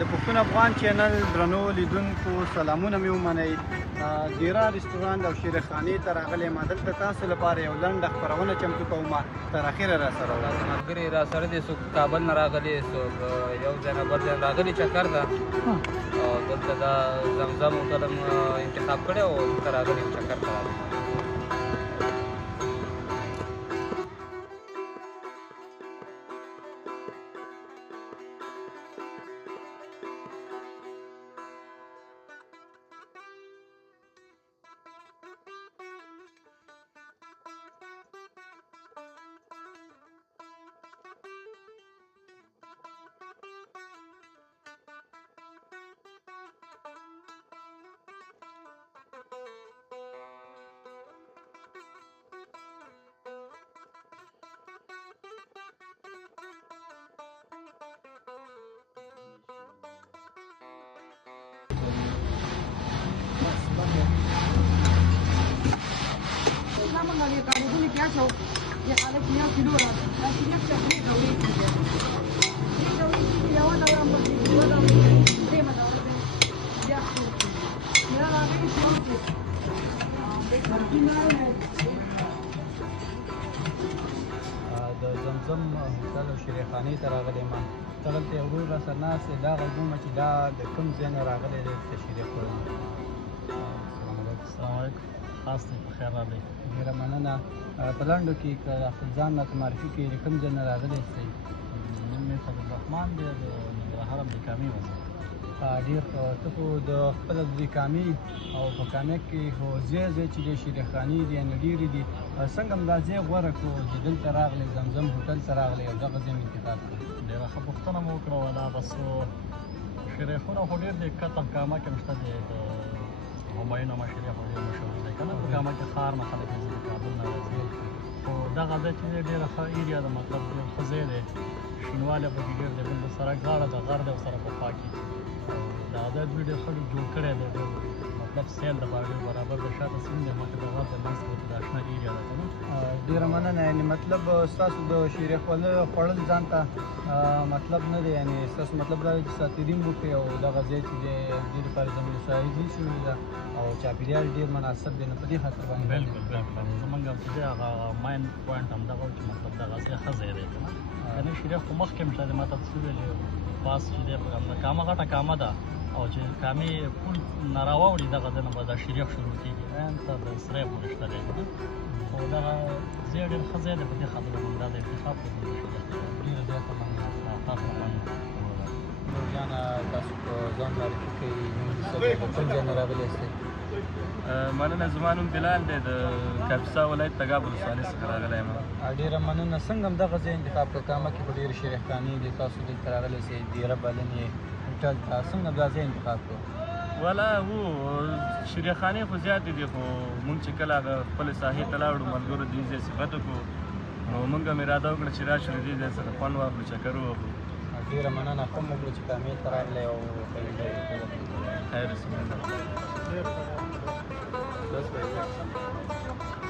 د پښتون افغان چینل درنو لیدونکو سلامونه مې ومنئ. دیره رستورانت او شیرخانې ته راغلی یم. دلته تاسو لپاره یو لنډه خپرونه چمتو کوم. تر اخره راسره اوسئ. ملګري راسره دي، څوک کابل نه راغلي، څوک یو ځای نه بل ځای راغلي چکر ته، او دلته دا زمزم هوټل هم انتخاب کړی او دلته راغلي یم چکر ته راغلي. ये कारोबारी क्या छो ये खाली किया किलो रहा है किया क्या है दौड़ी की है ये दौड़ी की लेवा दौड़ा हम बोलते हैं दौड़ी ये मत दौड़ते या मेरा आगे की शॉप है एक भर्ती ना है د زمزم هوټل او شیرخانې ته راغلی یم. ته دلته یو ورور راسره ناست دی. دا غږوم چې دا د کوم ځای نه راغلی دی تشریف کړی. السلام علیکم. خاص دی په خیر راغلی. ډېره مننه. په لنډو کې که خپل ځان راته معرفي کړي د کوم ځای نه راغلی یاستئ؟ نوم مې فضلالرحمن دی، د ننګرهار د کامې وځم. ډېر ښه. ته خو د خپله د کامې او په کامې کې خو ځای چې دی شیرخانې دي یعنې ډېرې دي. څنګه هم دا ځای غوره کړو چې دلته راغلی زمزم هوټل ته راغلی او دغه ځای مې انتخاب کړو؟ ډېره ښه پوښتنه مو وکړه. ولا بس شریخونه خو ډېر دی. کتم کامه کې هم شته دی، د همایون اما شریخ ډېر مشهور دی که نه. په کامه کې ښار نه خلک راځي، د کابل نه راځي. خو دغه ځای چې دی ډېره ښه ایریا ده، مطلب ډېر ښه ځای دی. شینوالی پکې ډېر دی. بل د سړک غاړه ده، غر دی ورسره په خوا کې. او دغه ځای دوی ډېر ښه جوړ کړی دی. ډېر مطلب سیل دپاره ډېر برابر د شاته سیند دی، مخکې د غر د منځ کې د اشنا ایریا ده که نه. ډېره مننه. یعنې مطلب ستاسو د شیرخواله خوړل ځان ته مطلب نه دی، یعنې ستاسو مطلب دا دی چې ساتیرین وکړئ او دغه ځای چې دی دې لپاره زمین ساحلي شوې ده او چاپېریال ډېر مناسب دی، نو په دې خاطر باندې بالکل بالکل. زمونږ هم چې دی هغه ماین پوینټ همدغه و چې مطلب دغه ځای ښه ځای دی که نه. یعنې شریخ خو مخکې هم شته دی، ما ته څه ویلې پاس چې دی کامه غټه کامه ده، او چې کامې پل نه راواوړي دغه ځای نه به دا شریخ شروع کېږي عین تر د سرای پورې شته دی که نه. خو دغه ځای ډېر ښه ځای دی، په دې خاطر باندې دا د انتخاب کړو د شریخ. ډېره زیاته مننه. تاسو مننه. نور جانه تاسو په ځان معرفي کوئ، په کوم ځای نه راغلي یاستئ؟ مننه. زما نوم بلال دی، د کاپیسا ولایت تګاب ولسوالۍ څخه راغلی یم. ډېره مننه. څنګه هم دغه ځای انتخاب کړه؟ کامه کې خو ډېرې شیرخانې دي، تاسو دلته راغلی یاستئ دیره بلنې هوټل ته. څنګه دا ځای انتخاب کړو؟ والا هو شیرخانې خو زیاتې دي، خو مونږ چې کله هغه خپلې ساحې ته لاړو ملګرو دې ځای صفت وکړو، نو مونږ هم اراده وکړه چې راشو د دې ځای سره خوند واخلو، چکر ووهو. ډېره مننه. ښه مو وکړو چې کامې ته راغلی او خیر بسم الله.